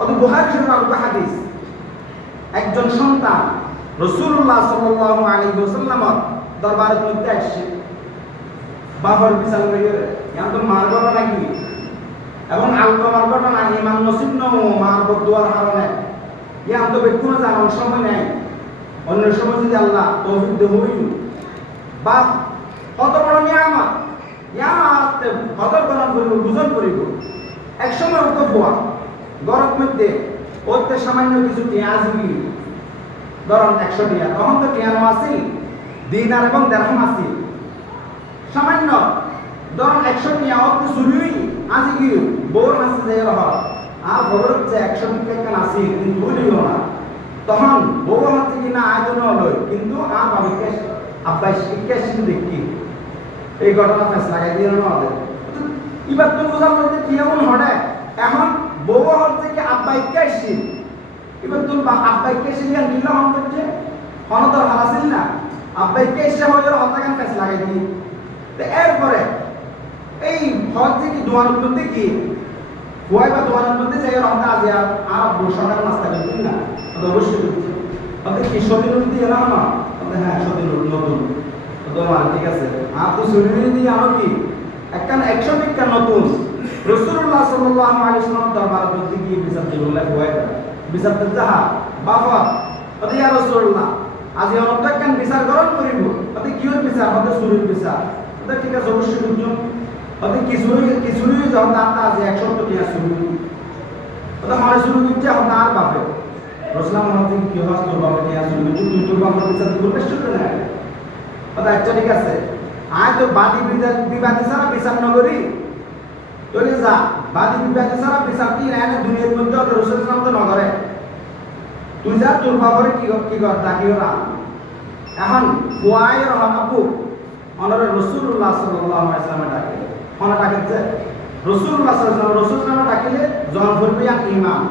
অত বুখারী শরীফের হাদিস একজন সন্তান রাসূলুল্লাহ সাল্লাল্লাহু আলাইহি ওয়াসাল্লামের দরবারের মধ্যে আসছে বাবার বিচার লইয়া এত মারগটা নাকি এবং আলতো মারগটা না ইমান নসিব ন মারব দুয়ার কারণে ইয়ান তো বেকুনো জানার সময় নাই অন্য সময় যদি আল্লাহ তৌফিক দে হই বা কত বড় নিয়ামত ইয়াতে কদর গণন করিব বুঝন করিব এক সময় উঠে বোয়া গরম মধ্যে ওতে সামান্য কিছু পেঁয়াজ দিবি ধরুন 100 টাকা তখন তো কেন আসি দিনার এবং দিরহাম আসি সামান্য ধরুন 100 টাকা ওতে শুরুই আজি কি বোর হাসি যায় রহ আর বড় যে 100 টাকা কেন আসি কিন্তু ভুলিও না তখন বউ হাতে কি না আয়োজন হলো কিন্তু আর বাবাকে আব্বাই শিক্ষা দেখি এই ঘটনা ফেস লাগাই দিয়ে না আমাদের এবার তো বোঝার মধ্যে কি এমন হঠাৎ এখন বউ হচ্ছে কি আব্বাইকে আসছি এবার তো আব্বাইকে এসে নিয়ে নিলাম হচ্ছে অনতর হারাসিল না আব্বাইকে এসে হয়ে হত্যাকান ফেস লাগাই দিই তো এরপরে এই হচ্ছে কি দোয়ার মধ্যে কি ভয় বা দোয়ার মধ্যে যাই রহতা আজ আর বসনার নাস্তা করতেন না তো অবশ্যই করছে তাদের কি সদিন দিয়ে না না হ্যাঁ সদিন নতুন তোমার ঠিক আছে আর তো শরীরে দিয়ে আরো কি একখান 100 টিকা নতুন রাসূলুল্লাহ সাল্লাল্লাহু আলাইহি ওয়াসাল্লাম দরবারে মধ্যে গিয়ে বিচার দিলেন হয় বিচার দিতে যাহা বাবা ওদের ইয়া রাসূলুল্লাহ আজ অনেক কেন বিচার গ্রহণ করিব ওদের কি হল বিচার ওদের শরীর বিচার ওদের ঠিক আছে অবশ্যই বুঝুন ওদের কিছুই যখন দাঁত আছে 100 টিকা শুরু ওদের মানে শুরু দিচ্ছে হতা আর বাপে রাসূলুল্লাহ মহাজি কি হস তোর বাবা টিকা শুরু তুই তোর বাবার বিচার দিব বেশ না ওদের আচ্ছা ঠিক আছে আয় তো বাদী বিবাদী ছাড়া বিচার নগরী চলে যা বাদী বিবাদী ছাড়া বিচার কি না দুনিয়ার মধ্যে ওদের রসুল সালাম তো নগরে তুই যা তোর বাবারে কি কর ডাকিও না এখন কোয়ায় রহাবু অনরে রাসূলুল্লাহ সাল্লাল্লাহু আলাইহি ওয়াসাল্লাম ডাকে কোন ডাকেছে রাসূলুল্লাহ সাল্লাল্লাহু আলাইহি ওয়াসাল্লাম ডাকিলে জন করবে এক ইমাম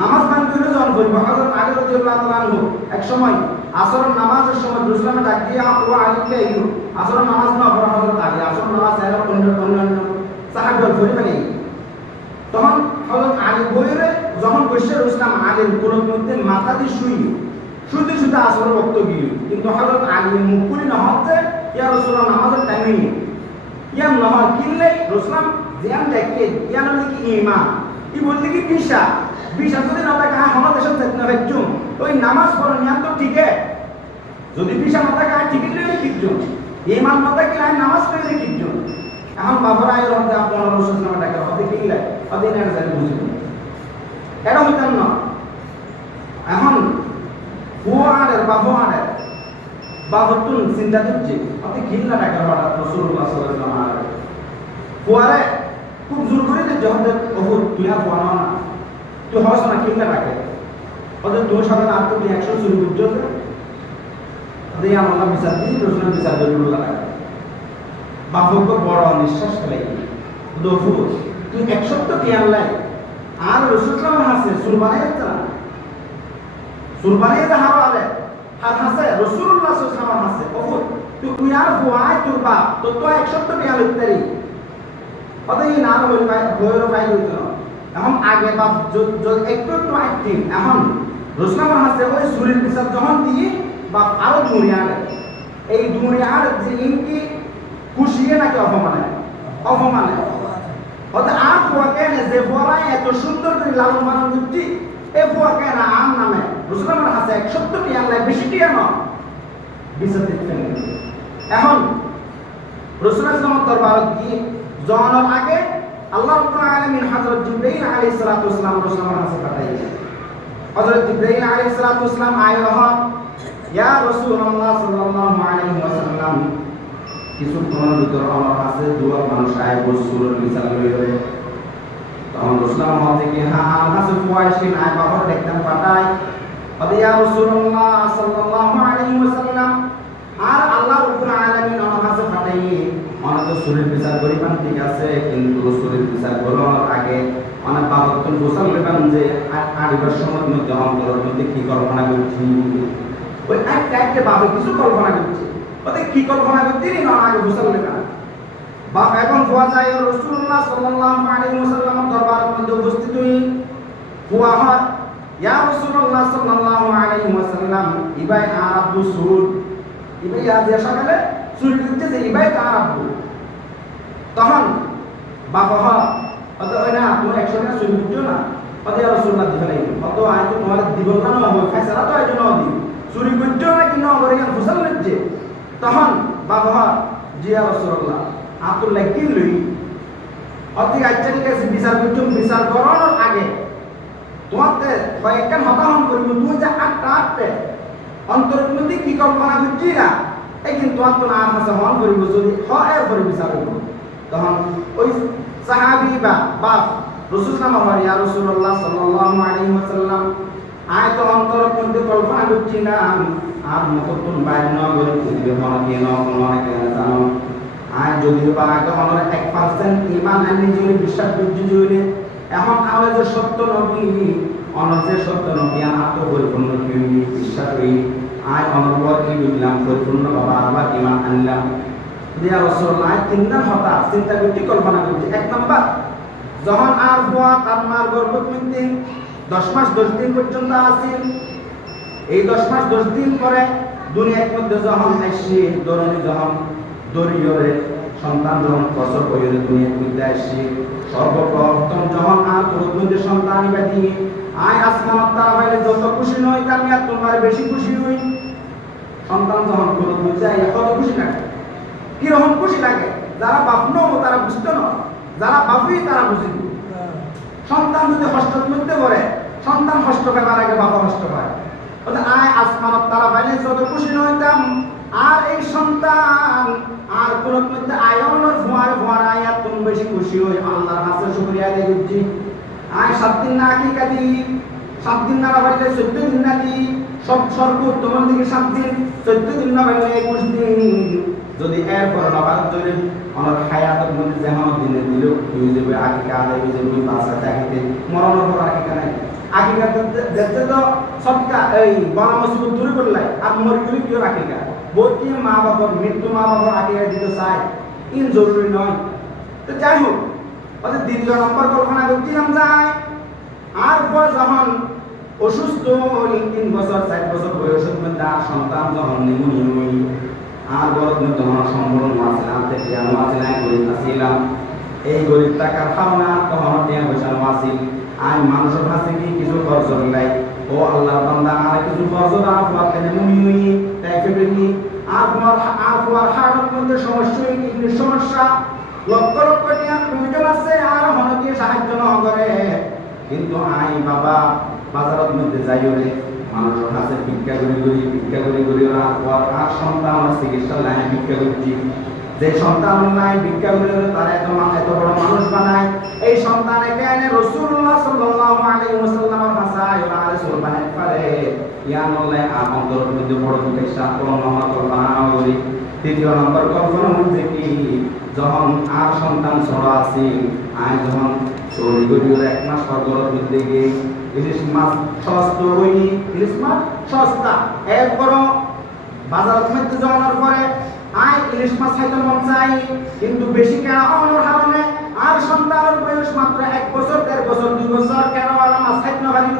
নামাজ পান করে জন করবে হযরত আলী রাদিয়াল্লাহু তাআলা আনহু এক সময় আসরের নামাজের সময় রাসূলুল্লাহ ডাক দিয়ে ও আলীকে আইলো আসরের নামাজ না পড়া হযরত আলী আসরের নামাজ এর অন্যান্য সাহাবীর পরিমাণে তখন হযরত আলী বইরে যখন বসে রাসূলুল্লাহ আলীর কোন মধ্যে মাথা দিয়ে শুইতে শুইতে আসরের ওয়াক্ত গিয়ে কিন্তু হযরত আলী মুখ খুলি না হচ্ছে ইয়া রাসূলুল্লাহ নামাজের টাইমে ইয়া নামাজ কিনলে রাসূলুল্লাহ জিয়ান দেখে ইয়ান কি ইমাম কি বলতে কি বিশা যদি না থাকে আমার দেশের চেতনা ভেজুম ওই নামাজ পড়া নিয়ম তো ঠিক আছে যদি বিশা না থাকে ঠিক নেই ঠিকজন ইমাম না থাকে আর নামাজ পড়লে ঠিকজন এখন বাবার আয় রহমতে আপনার রসুল নামে ডাকে ওদের কি লাগে ওদের না জানি বুঝুন এটা হইতাম না এখন ফুয়ারের বাবতুন চিন্তা দিচ্ছে ওদের ঘিন্না ডাকে হঠাৎ রাসূলুল্লাহ সাল্লাল্লাহু আলাইহি ওয়াসাল্লাম ফুয়ারে খুব জোর করে দিচ্ছে ওদের ওহুদ তুই আর ফুয়ানো না তুই হস না কিনতে রাখে ওদের তোর সাথে আর তো 100 শুরু করছো ওদের আমরা বিচার দিই রসুলের বিচার করে লাগে বাপকে বড় নিঃশ্বাস ফেলাই দফু তুই 100 তো কি আনলাই আর রসুল হাসে সুরবানে যাচ্ছে না সুরবানে যা হারো আলে আর হাসে রাসূলুল্লাহ সাল্লাল্লাহু আলাইহি ওয়াসাল্লাম হাসে ওহু তুই আর বুয়াই তোর বাপ তো 100 তো কি আনলাই ওদের এই নাম হইল ভাই বইয়ের ভাই হইতো না এখন আগে বা একটু অ্যাক্টিভ এখন রাসূলুল্লাহ হাসে ওই শরীর বিচার যখন দিয়ে বা আরো দুনিয়ার এই দুনিয়ার যে ইনকি খুশিয়ে নাকি অপমানে ওতে আর ফুয়াকে যে ফুয়ারা এত সুন্দর করে লালন পালন করছি এই ফুয়াকে না আম নামে রাসূলুল্লাহ হাসে 170 টি আল্লাহ বেশি কি না বিচার দিতেন এখন রাসূলুল্লাহ দরবারে গিয়ে যাওয়ার আগে আল্লাহ রাব্বুল আলামিন হযরত জিবরাইল আলাইহিস সালাতু ওয়াস সালাম রাসূলুল্লাহর কাছে পাঠাইলেন হযরত জিবরাইল আলাইহিস সালাতু ওয়াস সালাম আইয়ুহ ইয়া রাসূলুল্লাহ সাল্লাল্লাহু আলাইহি ওয়াসাল্লাম কিছু তোমার ভিতর আমার কাছে দুয়া মানুষ আয় বসুরের বিচার লইরে তখন রাসূলুল্লাহ বলতে কি হ্যাঁ আমার কাছে ফুয়াইশিন আয় বাবার দেখতাম পাঠাই বলে ইয়া রাসূলুল্লাহ সাল্লাল্লাহু আলাইহি ওয়াসাল্লাম আর আল্লাহ রাব্বুল আলামিন আমার কাছে পাঠাইয়ে অনেক শরীর বিচার করিবান ঠিক আছে কিন্তু শরীর বিচার করার আগে অনেক বাবতন গোসল করিবান যে আড়িবার সময় মধ্যে অন্তরের মধ্যে কি কল্পনা করছি ওই একটা বাবা কিছু কল্পনা করছে ওদের কি কল্পনা করছি না আগে গোসল করিবান বাপ, এখন পাওয়া যায় রাসূলুল্লাহ সাল্লাল্লাহু আলাইহি ওয়াসাল্লাম দরবারের মধ্যে উপস্থিত হই হুয়া হয় ইয়া রাসূলুল্লাহ সাল্লাল্লাহু আলাইহি ওয়াসাল্লাম ইবাই আরাবু সুর ইবাই আজ সকালে চুরি করতে যে ইবাই আরাবু তখন বাবা হয় অত ওই না তুমি 100 টাকা চুরি করছো না অত ইয়া রাসূলুল্লাহ দিতে লাগি অত আয় তো তোমার দিব না হবে ফয়সালা তো আয় জন্য দি চুরি করছো না কি না করে কেন ফুসাল নিচ্ছে তখন বাবা হয় জি ইয়া রাসূলুল্লাহ আতুল লাগিন লই অতি আচ্ছারি কাছে বিচার করছো বিচার করানোর আগে তোমাকে কয়েকটা হতাহন করবো তুমি যে আটটা অন্তরের মধ্যে কি কল্পনা করছি না এই কিন্তু তোমার তো না আছে হন করিব যদি হয় করে বিচার করব তখন ওই সাহাবী বা বাপ রাসূল নাম হয় ইয়া রাসূলুল্লাহ সাল্লাল্লাহু আলাইহি ওয়াসাল্লাম আয় তো অন্তরের মধ্যে কল্পনা করছি না আর মতন বাইরে ন করে দিবে মনে কি ন কোনো কেন জানো আয় যদিও বা আগে আমার 1% ঈমান আনি যদি বিশ্বাস করছি যদি এখন আমরা যে সত্য নবী অনজে সত্য নবী আত্মপরিপূর্ণ কি বিশ্বাস করি আয় অনবর কি বুঝলাম পরিপূর্ণ বাবা আবার ঈমান আনলাম দিয়া রাসূলুল্লাহ তিনটা হতা চিন্তা করতে কল্পনা করতে এক নাম্বার যখন আর বুয়া তার মার গর্ভবতী 10 মাস 10 দিন পর্যন্ত আছেন এই 10 মাস 10 দিন পরে দুনিয়ার মধ্যে যখন আসি দরনি যখন দরিয়রে সন্তান যখন প্রসব করে দুনিয়ার মধ্যে আসি সর্বপ্রথম যখন আর তোর মধ্যে সন্তান বাদি আয় আসমান তারা বাইরে যত খুশি নয় আমি আর তোমার বেশি খুশি হই সন্তান যখন তোর মধ্যে আয় কত খুশি লাগে কিরকম খুশি লাগে যারা বাপ নও তারা বুঝতো না যারা বাপই তারা বুঝিব সন্তান যদি কষ্টের মধ্যে পড়ে সন্তান কষ্ট পাবার আগে বাবা কষ্ট পায় আয় আসমান তারা বাইরে যত খুশি নইতাম আর এই সন্তান আর কোন মধ্যে আয়নের ভুয়ার আয়াত তুমি বেশি খুশি হই আল্লাহর কাছে শুকরিয়া আদায় করছি আয় 7 দিন না কি কাদি 7 দিন না বাইলে 14 দিন না দি সব সর্বোত্তম দিকে 7 দিন 14 দিন না বাইলে 21 দিন যদি এর পর নবার ধরে আমার হায়াতের মধ্যে যেমন দিনে দিল হয়ে যাবে আকিকা আদায় হয়ে যাবে বাসা থাকিতে মরণের পর আকিকা নাই আকিকা দেখতে তো সবকা এই বড় মুসিবত দূর করলাই আর মরিগুলি কেউ আকিকা বহুত কি মা বাবার মৃত্যু মা বাবার আকিকা দিতে চায় ইন জরুরি নয় তো যাই হোক অর্থাৎ দ্বিতীয় নম্বর কল্পনা করছিলাম যায় আর পর যখন অসুস্থ 3 বছর 4 বছর বয়সের মধ্যে সন্তান যখন নিমুনি আর বড় তখন সম্পূর্ণ আছে আনতে জ্ঞান আছে নাই গরিব আসিলাম এই গরিব টাকার খাওয়া তখন টিয়া পয়সা আসিল আর মানুষের কাছে কি কিছু খরচ নাই ও আল্লাহ বান্দা আর কিছু খরচ না আপনার কেন মুই তাই ফেবরি আপনার হাড়ের মধ্যে সমস্যা কিডনির সমস্যা লক্ষ লক্ষ টিয়ার প্রয়োজন আছে আর হনকে সাহায্য না করে কিন্তু আই বাবা বাজারের মধ্যে যাইও রে মানুষের কাছে ভিক্ষা করি ওরা আর সন্তান চিকিৎসা লাইনে ভিক্ষা করছি যে সন্তান নাই ভিক্ষা করে তারা এত বড় মানুষ বানায় এই সন্তানে কেন রাসূলুল্লাহ সাল্লাল্লাহু আলাইহি ওয়াসাল্লামের ভাষায় ওরা রাসূল বানায় পারে ইয়ান আল্লাহ অন্তরের মধ্যে বড় চিকিৎসা কোন কল্পনা করি তৃতীয় নম্বর কল্পনা হচ্ছে কি যখন আর সন্তান ছোট আছে আয় যখন চুরি করি ওরা 1 মাস সরগরের মধ্যে গিয়ে ইলিশ মাছ সস্তা হইনি ইলিশ মাছ সস্তা এরপর বাজারের মধ্যে যাওয়ার পরে আয় ইলিশ মাছ খাইতে মন চাই কিন্তু বেশি কেনা অনর কারণে আর সন্তানের বয়স মাত্র 1 বছর 1.5 বছর 2 বছর কেনাওয়ালা মাছ খাইতে না পারিব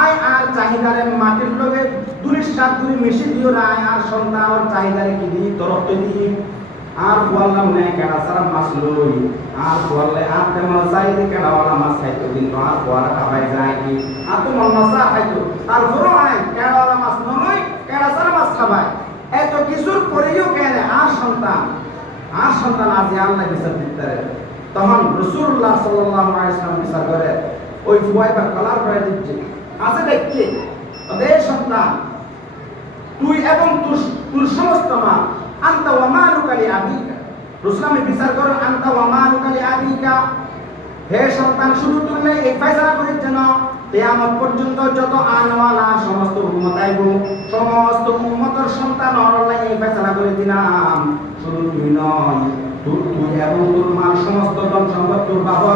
আয় আর চাহিদারে মাটির লগে দুলিশ সাত দুলি মিশি দিও না আর সন্তানের চাহিদারে কি দিই তরফ দিই আর বললাম না কেনা সারা মাছ লই আর বললে আর তেমন চাইলে কেনাওয়ালা মাছ খাইতো কিন্তু আর বড় খাবাই যায় কি আর তো মন মাছ খাইতো তারপরও আয় কেনাওয়ালা মাছ নয় কেনা সারা মাছ খাবাই এত কিছুর পরেও কেন আর সন্তান আজ আল্লাহ বিচার দিতে তখন রাসূলুল্লাহ সাল্লাল্লাহু আলাইহি ওয়াসাল্লাম বিচার করে ওই ফুয়াই বা কলার করে দিচ্ছে আছে দেখছে ওদের সন্তান তুই এবং তোর সমস্ত মাল আনতা ওয়া মালুকা লি আবিকা রাসূল বিচার করেন আনতা ওয়া মালুকা লি আবিকা হে সন্তান শুধু তুমি এই ফয়সালা করে যেন কিয়ামত পর্যন্ত যত আনওয়ালা সমস্ত উম্মত আইব সমস্ত উম্মতের সন্তান আল্লাহ এই ফয়সালা করে দিলাম শুধু তুই নয় তুই এবং তোর মাল সমস্ত ধন সম্পদ তোর বাবা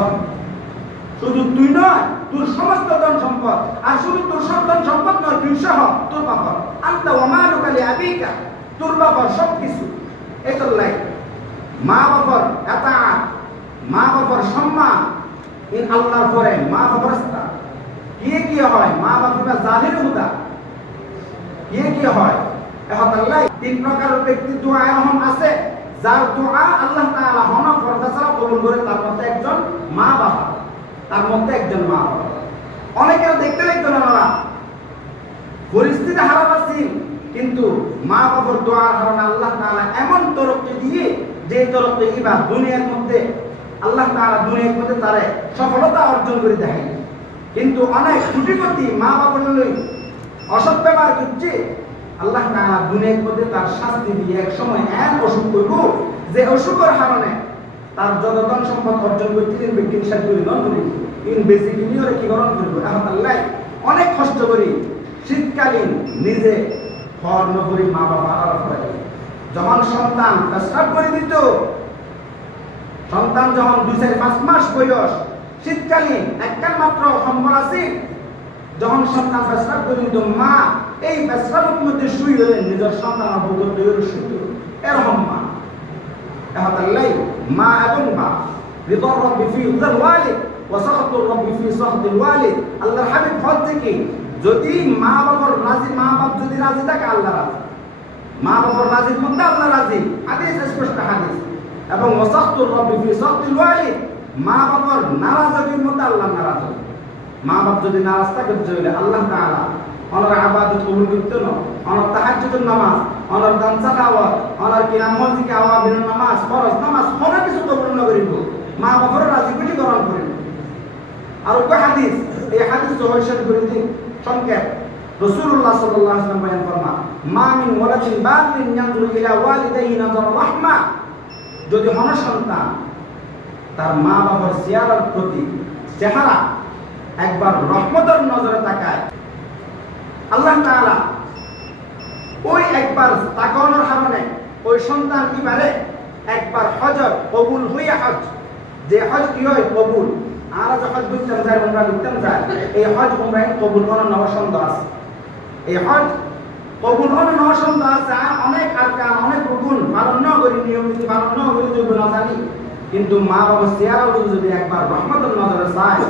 শুধু তুই নয় তোর সমস্ত ধন সম্পদ আর শুধু তোর সন্তান সম্পদ নয় তুই সহ তোর বাবা আনতা ওয়া মালুকা লি আবিকা তোর বাবার সব কিছু এটার লাই মা বাবার এতাআত মা বাবার সম্মান ইন আল্লাহর পরে মা বাবার হয় মা বাবা জাহির হুদা কি হয় এখন আল্লাহ তিন প্রকারের ব্যক্তি দোয়া এমন আছে যার দোয়া আল্লাহ তাআলা হনা ফরজা ছাড়া কবুল করে তার মধ্যে একজন মা বাবা অনেকের দেখতে না ওরা পরিস্থিতি খারাপ আছে কিন্তু মা বাবার দোয়ার কারণে আল্লাহ তাআলা এমন তরক্কি দিয়ে যে তরক্কি কিবা দুনিয়ার মধ্যে আল্লাহ তাআলা দুনিয়ার মধ্যে তারে সফলতা অর্জন করে দেয় কিন্তু অনেক ত্রুটিপতি মা বাবার লই অসৎ ব্যবহার করছে আল্লাহ তাআলা দুনিয়ার মধ্যে তার শাস্তি দিয়ে এক সময় এমন অসুখ করব যে অসুখের কারণে তার যত ধন সম্পদ অর্জন করছিলেন বিজ্ঞানী সাহায্য করি ইন বেসিক নিয়রে কি গ্রহণ করব এখন আল্লাহ অনেক কষ্ট করি শীতকালীন নিজে ফর্ম করি মা বাবা যখন সন্তান প্রস্রাব করে দিত সন্তান যখন 2-5 মাস বয়স শীতকালীন একবার মাত্র সম্বল আছে যখন সন্তান প্রস্রাব করে দিত মা এই প্রস্রাবের মধ্যে শুই হলেন নিজের সন্তান বুকের দইয়ের শুই এরকম মা এখন আল্লাহ মা এবং মা রিদর রব্বি ফি রিদাল ওয়ালিদ ওয়া সাখাতুর রব্বি ফি সাখাতিল ওয়ালিদ আল্লাহর হাবিব বলতে কি যদি মা বাবার রাজি মা বাপ যদি রাজি থাকে আল্লাহ রাজি মা বাবার রাজির মধ্যে আল্লাহ রাজি হাদিস স্পষ্ট হাদিস এবং ওয়াসাখতুর রব্বি ফি সাখাতিল ওয়ালিদ মা বাবার নারাজগির মধ্যে আল্লাহ নারাজ মা বাপ যদি নারাজ থাকে তাহলে আল্লাহ তাআলা ওনার ইবাদত কবুল করতে না ওনার তাহাজ্জুদের নামাজ ওনার দান সাখাওয়াত ওনার কিয়াম মসজিদে আওয়াবিন নামাজ ফরজ নামাজ কোনো কিছু কবুল না করিব মা বাবার রাজি বলি গ্রহণ করিব আর ওই হাদিস এই হাদিস জহির করে দিন সংক্ষেপ রাসূলুল্লাহ সাল্লাল্লাহু আলাইহি ওয়াসাল্লাম বয়ান ফরমান মা মিন ওয়ালাদিন বালিন ইয়ানজুরু ইলা ওয়ালিদাইহি নাযার রাহমা যদি হন সন্তান তার মা বাবার চেহারার প্রতি চেহারা একবার রহমতের নজরে তাকায় আল্লাহ তাআলা ওই একবার তাকানোর কারণে ওই সন্তান কিবারে একবার হজ কবুল হইয়া হজ যে হজ কি হয় কবুল আর যে হজ করতে যায় উমরা করতে যায় এই হজ উমরা কবুল হওয়ার নবসন্দ আছে এই হজ কবুল হওয়ার নবসন্দ আছে অনেক আরকান অনেক রুকুন পালন না করি নিয়ম নীতি পালন না করি যদি না জানি কিন্তু মা বাবার চেহারা যদি একবার রহমতের নজরে চায়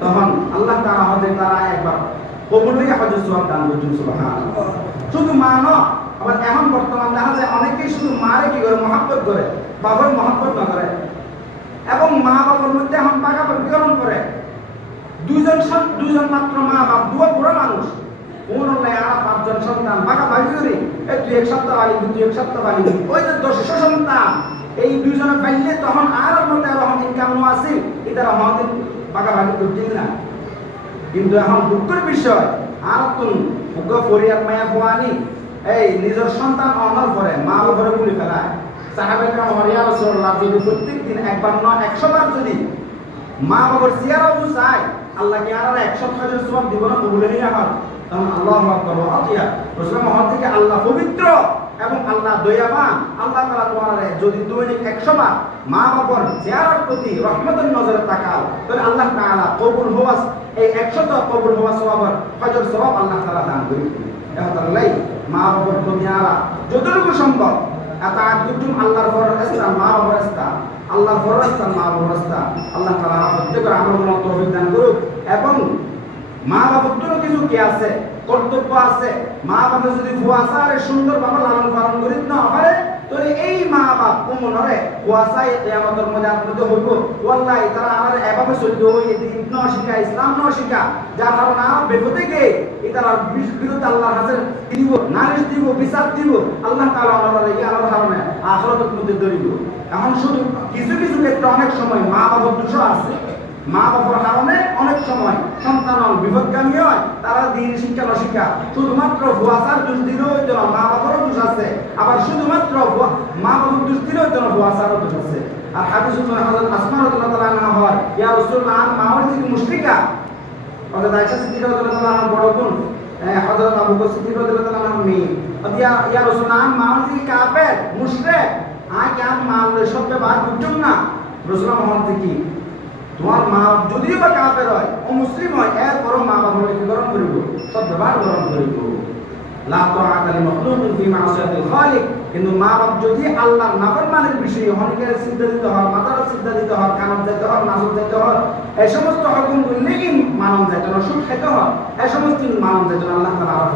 তখন আল্লাহ তাআলা হজে তারা একবার কবুল হইয়া হজের সওয়াব দান করছেন সুবহানাল্লাহ শুধু মা না আবার এখন বর্তমান দেখা যায় অনেকেই শুধু মারে কি করে মহব্বত করে বাবার মহব্বত না করে এবং মা বাবার মধ্যে এখন পাকাপাকি গ্রহণ করে দুইজন মাত্র মা বাপ দুয়া বুড়া মানুষ ওনার আর 5 জন সন্তান পাকাপাকি করে তুই এক সপ্তাহ বালি তুই এক সপ্তাহ বালি ওই যে 10 সন্তান এই দুইজনে পাইলে তখন আর মধ্যে রহম ইনকাম নো আছে এটা রহমতের পাকাপাকি করতে না কিন্তু এখন দুঃখের বিষয় আর তুমি ওকে পরিয়ার মায়া পোয়ানি এই নিজের সন্তান অনার পরে মা বাবার বলে ফেলায় সাহাবায়ে কেরাম ইয়া রাসূলুল্লাহ যদি প্রত্যেকদিন একবার না 100 বার যদি মা বাবার চেহারা চায় আল্লাহ কি আর 100 হাজার সওয়াব দিব না কবুল নিয়ে হয় তখন আল্লাহু আকবার ওয়া আতিয়া রাসূল মুহাম্মদ থেকে আল্লাহ পবিত্র এবং আল্লাহ দয়াবান আল্লাহ তাআলা তোমারে যদি দৈনিক 100 বার মা বাবার চেহারার প্রতি রহমতের নজরে তাকাও তাহলে আল্লাহ তাআলা কবুল হওয়া এই 100 কবুল হওয়া সওয়াবের হজের সওয়াব আল্লাহ তাআলা দান করেন এখন আল্লাহ মা বাবার প্রতি আরা যতটুকু সম্ভব আতাআত করতুম আল্লাহর ফরজটা মা বাবার রাস্তা আল্লাহর ফরজটা মা বাবার রাস্তা আল্লাহ তাআলা প্রত্যেকের আমল করার তৌফিক দান করুক এবং মা বাবার জন্য কিছু কি আছে কর্তব্য আছে মা বাবা যদি ফুয়াসারে সুন্দরভাবে লালন পালন করিত না পারে তাহলে এই মা বাপ কোমনরে ফুয়াসায় কিয়ামতের মধ্যে আপনিতে হইব ওয়াল্লাহি তারা আমারে এভাবে চলতে হই এই দিন শিখা ইসলাম ন শিখা যার কারণে আর বেপতে গে এটার বিরুদ্ধে আল্লাহর কাছে দিব নালিশ দিব বিচার দিব আল্লাহ তাআলা আমাদের এই আল্লাহর কারণে আখিরাতের মধ্যে ধরিব এখন শুধু কিছু কিছু ক্ষেত্রে অনেক সময় মা বাবার দোষ আছে মা বাবার কারণে অনেক সময় সন্তান বিপদগামী হয় তারা দিন শিক্ষা না শিক্ষা শুধুমাত্র ভুয়াসার দোষ দিলেও হইতো না মা বাবারও দোষ আছে আবার শুধুমাত্র মা বাবার দোষ দিলেও হইতো না ভুয়াসারও দোষ আছে আর হাদিসুল হযরত আসমা রাদিয়াল্লাহু তাআলা আনহা হয় ইয়া রাসূলুল্লাহ মা হচ্ছে মুশরিকা হযরত আয়েশা সিদ্দিকা রাদিয়াল্লাহু তাআলা বড় বোন হযরত আবু বকর সিদ্দিক রাদিয়াল্লাহু তাআলা মেয়ে ইয়া রাসূলুল্লাহ মা হচ্ছে কাফের মুশরিক কি আম মাল সবকে বাদ বুঝুন না রাসূলুল্লাহ মুহাম্মদ কি তোমার মা যদিও বা কাফের হয় ও মুসলিম হয় এরপরও মা বাবার কি গ্রহণ করিব সব ব্যবহার গ্রহণ করিব লা তাআতা লি মাখলুকিন ফি মা'সিয়াতিল খালিক কিন্তু মা বাপ যদি আল্লাহর নাফরমানের বিষয়ে অনেকের সিদ্ধা দিতে হয়, মাথার সিদ্ধা দিতে হয়, কানব যেতে হয়, নাজর যেতে হয়, এই সমস্ত হুকুম করলে কি মানব যেত না, সুখ খেতে হয়, এই সমস্ত মানব যেত না, আল্লাহ তাআলা আরো